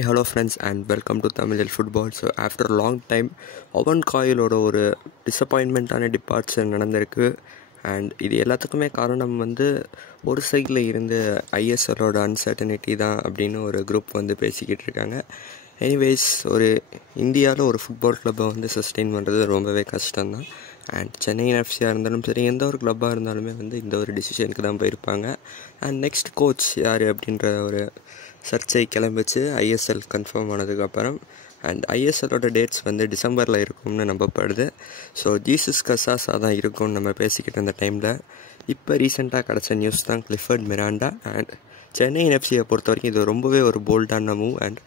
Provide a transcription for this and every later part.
Hi, hello friends and welcome to Tamil Football. So after a long time, Owen Coyle ஒரு டிசப்பாயின்மெண்ட்டான departure நடந்திருக்கு. And இது எல்லாத்துக்குமே காரணம் ஒரு சைடில் இருந்து ஐஎஸ்எல்லோட அன்சர்டனிட்டி தான் அப்படின்னு ஒரு குரூப் பேசிக்கிட்டு இருக்காங்க. எனிவேஸ் இந்தியாவில் ஒரு ஃபுட்பால் கிளப்பை சஸ்டெயின் பண்ணுறது ரொம்பவே கஷ்டம்தான். அண்ட் சென்னை எஃப்சியாக இருந்தாலும் சரி, எந்த ஒரு கிளப்பாக இருந்தாலுமே இந்த ஒரு டிசிஷனுக்கு தான் போயிருப்பாங்க. அண்ட் நெக்ஸ்ட் கோச் யார் அப்படின்ற ஒரு சர்ச்சை கிளம்பிச்சு ஐஎஸ்எல் கன்ஃபார்ம் ஆனதுக்கப்புறம். அண்ட் ஐஎஸ்எல்லோட டேட்ஸ் டிசம்பரில் இருக்கும்னு நம்பப்படுது. ஸோ ஜீசஸ் கசாஸாக தான் இருக்கும்னு நம்ம பேசிக்கிட்டு அந்த டைமில் இப்போ ரீசெண்டாக கிடச்ச நியூஸ் தான் கிளிஃபர்ட் மிராண்டா. அண்ட் சென்னை எஃப்சியை பொறுத்த வரைக்கும் இது ரொம்பவே ஒரு போல்டான மூவ். அண்ட்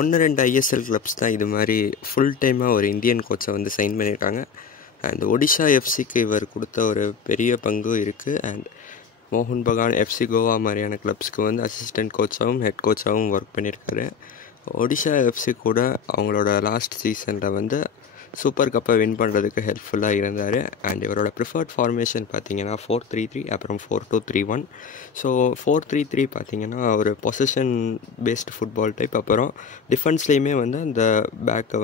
1-2 ஐஎஸ்எல் கிளப்ஸ் தான் இது மாதிரி ஃபுல் டைமாக ஒரு இந்தியன் கோச்சை சைன் பண்ணியிருக்காங்க. அண்ட் ஒடிஷா எஃப்சிக்கு இவர் கொடுத்த ஒரு பெரிய பங்கு இருக்குது. அண்ட் மோகன் பகான் எஃப்சி கோவா மாதிரியான கிளப்ஸ்க்கு அசிஸ்டன்ட் கோச்சாகவும் ஹெட் கோச்சாகவும் ஒர்க் பண்ணியிருக்காரு. ஒடிஷா எஃப்சி கூட அவங்களோட லாஸ்ட் சீசனில் சூப்பர் கப்பை வின் பண்ணுறதுக்கு ஹெல்ப்ஃபுல்லாக இருந்தார். அண்ட் இவரோட ப்ரிஃபர்ட் ஃபார்மேஷன் பார்த்தீங்கன்னா 4-3-3 அப்புறம் 4-2-3-1. ஸோ 4-3-3 பார்த்தீங்கன்னா ஒரு பொசிஷன் பேஸ்டு ஃபுட்பால் டைப். அப்புறம் டிஃபென்ஸ்லேயுமே அந்த பேக்கை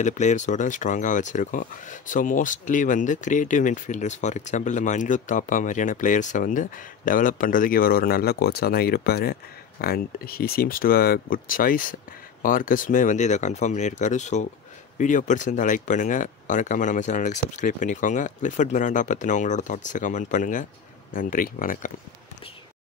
7 பிளேயர்ஸோட ஸ்ட்ராங்காக வச்சுருக்கோம். So mostly creative midfielders, for example நம்ம அனிருத் தாப்பா மாதிரியான பிளேயர்ஸை டெவலப் பண்ணுறதுக்கு இவர் ஒரு நல்ல கோச்சாக தான் இருப்பார். And he seems to a good choice. மார்க்கஸுமே இதை கன்ஃபார்ம் பண்ணியிருக்காரு. ஸோ வீடியோ பிடிச்சிருந்தால் லைக் பண்ணுங்கள், மறக்காமல் நம்ம சேனலுக்கு சப்ஸ்கிரைப் பண்ணிக்கோங்க. கிளிஃபர்ட் மிராண்டா பற்றின உங்களோட தாட்ஸை கமெண்ட் பண்ணுங்கள். நன்றி, வணக்கம்.